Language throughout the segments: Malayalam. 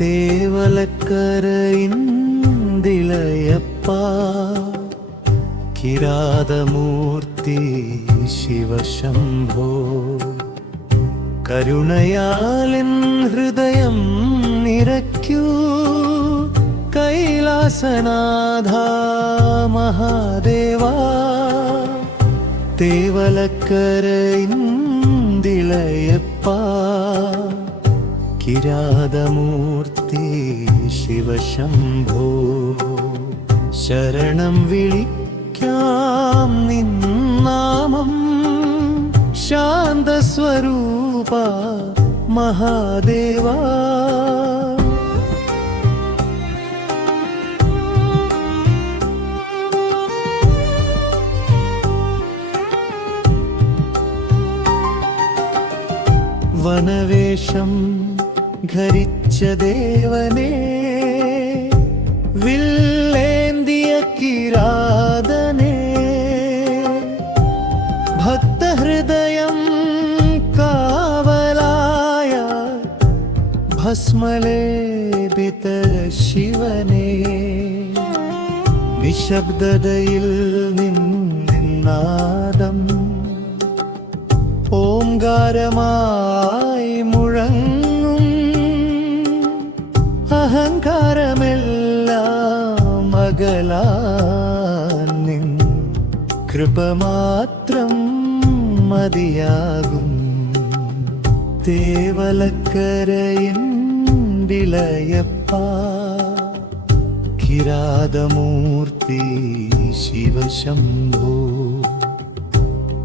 തേവലക്കരയിന്തിളയപ്പ കിരാതമൂർത്തി ശിവശംഭോ. കരുണയാലിൻ ഹൃദയം നിറയ്ക്കൂ കൈലാസനാഥ മഹാദേവാ. തേവലക്കരയിന്തിളയപ്പ കിരാതമൂർത്തി ശിവശംഭോ. ശരണം വിളിക്കാം നിന്നാമം ശാന്തസ്വരൂപ മഹാദേവ. വനവേഷം ധരിച്ച ദേവനെ വില്ലേന്തിയ കിരാതനെ ഭക്തഹൃദയം കാവലായ ഭസ്മലേപിത ശിവനെ നിശബ്ദതയിൽ നിന്നാദം ഓംകാരമായി മുഴങ്ങും അകലാൻ കൃപ മാത്രം മതിയാകും. തേവലക്കരയിൻ വിളയപ്പ കിരാതമൂർത്തി ശിവശംഭോ.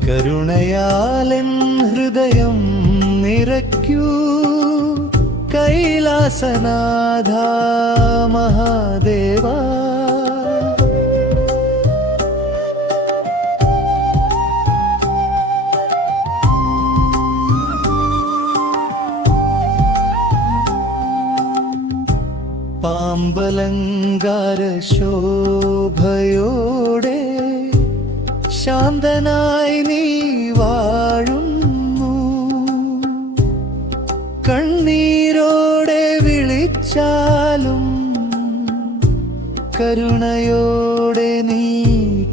കരുണയാലൻ ഹൃദയം നിറയ്ക്കൂ കൈലാസനാഥ മഹാദേവ. പാമ്പലങ്കാര ശോഭയോടെ ശാന്തനായി നീ വാഴുന്നു. കണ്ണീരോടെ വിളിച്ചാലും കരുണയോടെ നീ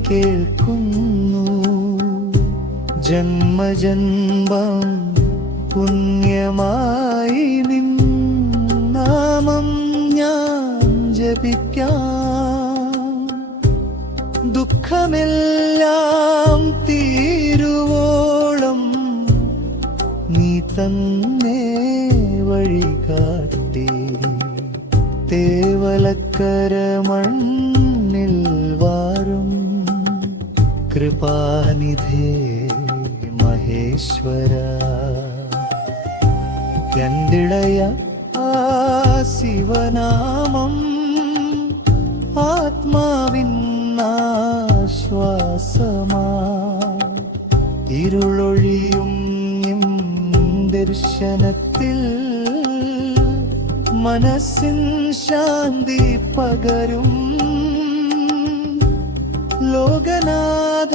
കേൾക്കുന്നു. ജന്മജന്മം പുണ്യമായി നിൻ ജപിക്കാം ദുഃഖമെല്ലാം തീരുവോളം നീ തന്നെ വഴി കാട്ടി. തേവലക്കര മണ്ണിൽ വാരും കൃപാനിധേ മഹേശ്വര. ശിവനാമം ആത്മാവിന്നാശ്വാസമാ ഇരുളൊഴിയും ദർശനത്തിൽ മനസ്സിൻ ശാന്തി പകരും. ലോകനാഥ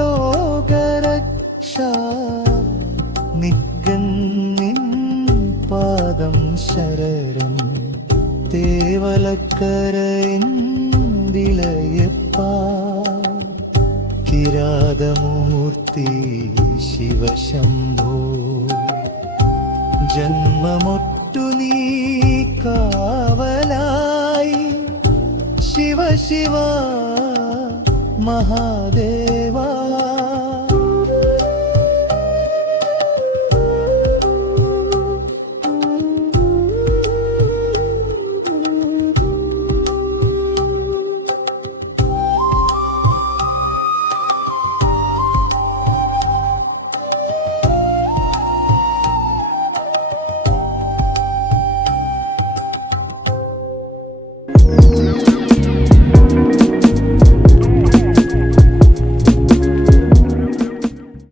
ലോകരക്ഷ നിഗന്നിൻ പാദം ശരണം തേവലക്കരയിന്തിളയപ്പ കിരാതമൂർത്തി ശിവശംഭോ. ജന്മമൊട്ടു നീ കാവലായി. ശിവ ശിവ മഹാദേവ.